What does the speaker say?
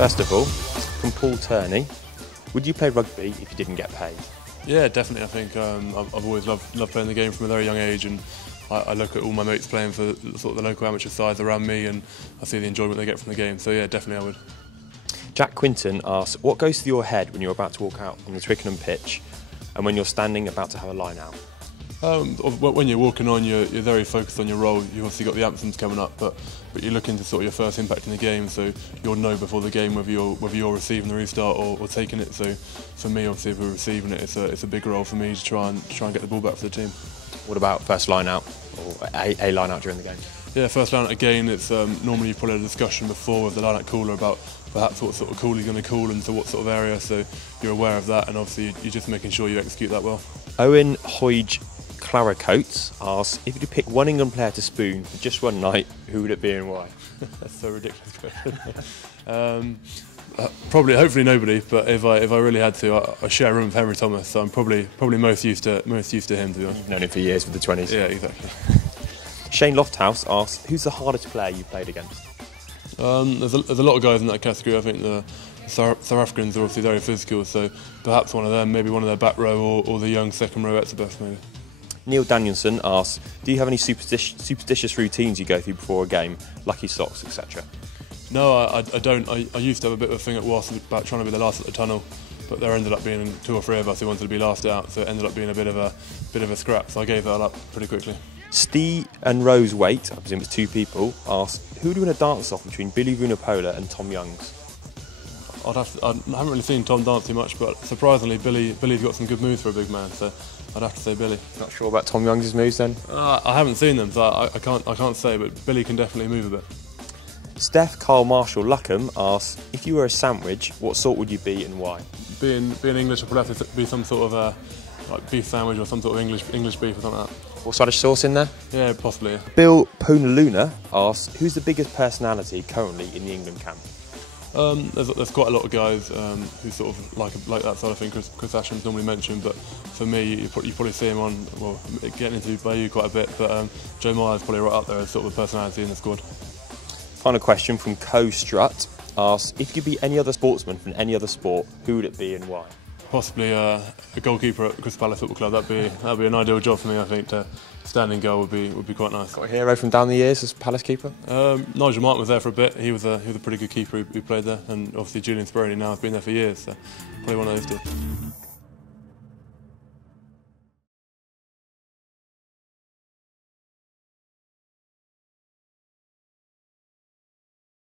First of all, from Paul Turney, would you play rugby if you didn't get paid? Yeah, definitely. I think I've always loved playing the game from a very young age, and I look at all my mates playing for sort of the local amateur sides around me, and I see the enjoyment they get from the game. So yeah, definitely I would. Jack Quinton asks, what goes through your head when you're about to walk out on the Twickenham pitch and when you're standing about to have a line out? When you're walking on, you're very focused on your role. You've obviously got the anthems coming up, but you're looking to sort of your first impact in the game, so you'll know before the game whether you're receiving the restart or taking it. So for me, obviously, if we're receiving it, it's a big role for me to try and get the ball back for the team. What about first line out or a line out during the game? Yeah, first line out again. It's normally you've probably had a discussion before with the line out caller about perhaps what sort of call he's going to call and to what sort of area. So you're aware of that, and obviously you're just making sure you execute that well. Owen Hoyge Claracoats asks, if you could pick one England player to spoon for just one night, who would it be and why? That's so ridiculous question. Probably, hopefully nobody. But if I really had to, I share a room with Henry Thomas, so I'm probably most used to him, to be honest. You've known him for years with the 20s. Yeah, exactly. Shane Lofthouse asks, who's the hardest player you've played against? There's a lot of guys in that category. I think the South Africans are obviously very physical, so perhaps one of them, maybe one of their back row or the young second row at the best, maybe. Neil Danielson asks, do you have any superstitious routines you go through before a game, lucky socks, etc.? No, I don't. I used to have a bit of a thing at Wasp about trying to be the last at the tunnel, but there ended up being 2 or 3 of us who wanted to be last out, so it ended up being a bit of a scrap. So I gave that up pretty quickly. Stee and Rose Waite, I presume it's 2 people, asked, who would win a dance-off between Billy Vunipola and Tom Youngs? I haven't really seen Tom dance too much, but surprisingly, Billy's got some good moves for a big man, so I'd have to say Billy. Not sure about Tom Youngs' moves then? I haven't seen them, so I can't say, but Billy can definitely move a bit. Steph, Karl, Marshall, Luckham asks, if you were a sandwich, what sort would you be and why? Being English, I'd probably have to be some sort of like beef sandwich or some sort of English beef or something like that. Horseradish sauce in there? Yeah, possibly. Yeah. Bill Ponaluna asks, who's the biggest personality currently in the England camp? There's quite a lot of guys who sort of like that sort of thing. Chris Ashham's normally mentioned, but for me, you probably see him on, well, getting interviewed by you quite a bit, but Joe Myers probably right up there as sort of a personality in the squad. Final question from Co Strut asks, if you could be any other sportsman from any other sport, who would it be and why? Possibly a goalkeeper at Crystal Palace Football Club. That'd be an ideal job for me. I think to stand in goal would be quite nice. Got a hero from down the years as Palace keeper? Nigel Martin was there for a bit. He was a pretty good keeper who played there, and obviously Julian Speroni now has been there for years. So probably one of those 2.